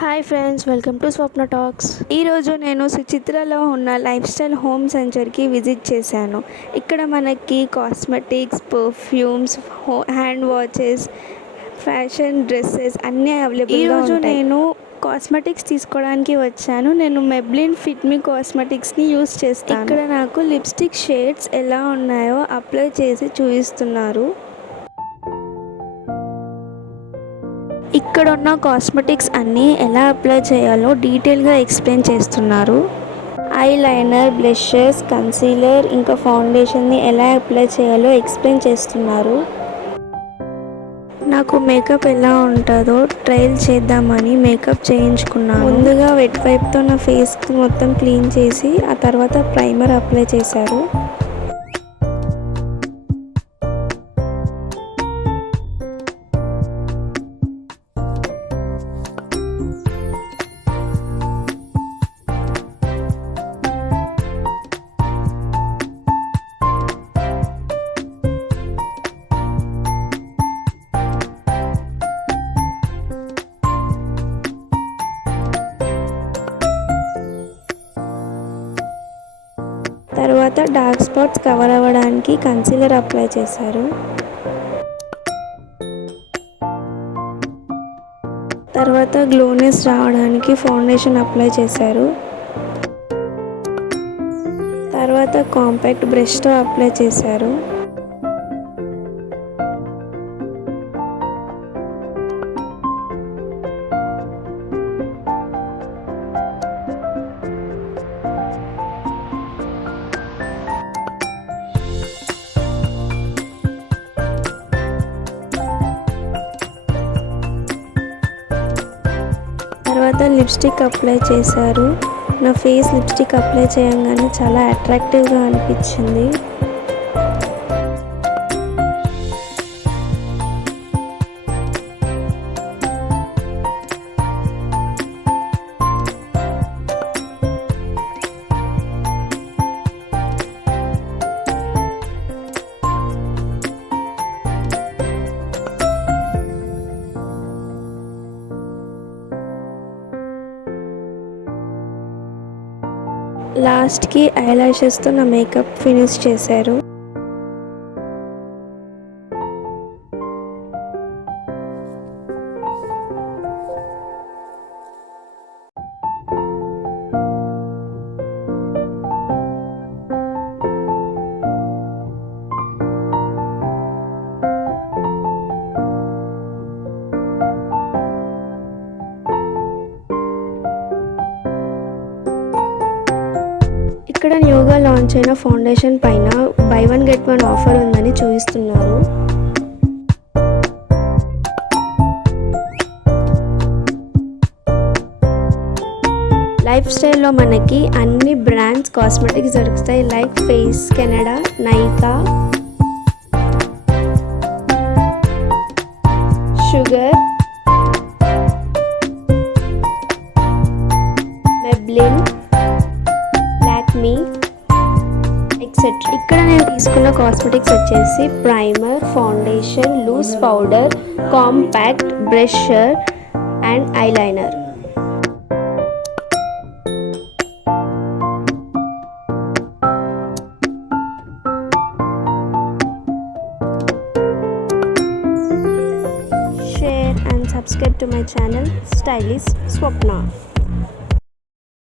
Hi friends, welcome to స్వప్న టాక్స్. ఈరోజు నేను సుచిత్రలో ఉన్న లైఫ్ స్టైల్ హోమ్ సెంటర్కి విజిట్ చేశాను. ఇక్కడ మనకి cosmetics, perfumes, hand watches, fashion dresses అన్నీ అవైలబుల్గా ఉంటాయి. నేను కాస్మెటిక్స్ తీసుకోవడానికి వచ్చాను. నేను మెబ్లిన్ ఫిట్ మీ కాస్మెటిక్స్ని యూస్ చేస్తాను. ఇక్కడ నాకు లిప్స్టిక్ షేడ్స్ ఎలా ఉన్నాయో అప్లై చేసి చూపిస్తున్నారు. ఇక్కడ ఉన్న కాస్మెటిక్స్ అన్నీ ఎలా అప్లై చేయాలో డీటెయిల్గా ఎక్స్ప్లెయిన్ చేస్తున్నారు. ఐ లైనర్, బ్లషెస్, కన్సీలర్ ఇంకా ఫౌండేషన్ని ఎలా అప్లై చేయాలో ఎక్స్ప్లెయిన్ చేస్తున్నారు. నాకు మేకప్ ఎలా ఉంటుందో ట్రయల్ చేద్దామని మేకప్ చేయించుకున్నాను. ముందుగా వెట్ వైప్తో నా ఫేస్కి మొత్తం క్లీన్ చేసి ఆ తర్వాత ప్రైమర్ అప్లై చేశారు. తర్వాత డార్క్ స్పాట్స్ కవర్ అవ్వడానికి కన్సీలర్ అప్లై చేశారు. తర్వాత గ్లోనెస్ రావడానికి ఫౌండేషన్ అప్లై చేశారు. తర్వాత కాంపాక్ట్ బ్రష్తో అప్లై చేశారు. తర్వాత లిప్స్టిక్ అప్లై చేశారు. నా ఫేస్ లిప్స్టిక్ అప్లై చేయగానే చాలా అట్రాక్టివ్గా అనిపించింది. లాస్ట్కి ఐలాషెస్తో నా మేకప్ ఫినిష్ చేశారు. ఇక్కడ న్యూగా లాంచ్ అయిన ఫౌండేషన్ పైన buy one get one offer ఉందని చూపిస్తున్నారు. లైఫ్ స్టైల్లో మనకి అన్ని బ్రాండ్స్ కాస్మెటిక్స్ దొరుకుతాయి. Like Faces Canada, Nykaa, Sugar, Maybelline, etcetera. ఇక్కడ నేను తీసుకున్న కాస్మెటిక్స్ వచ్చేసి primer, foundation, loose powder, compact blusher and eyeliner. Share and subscribe to my channel Stylist Swapna.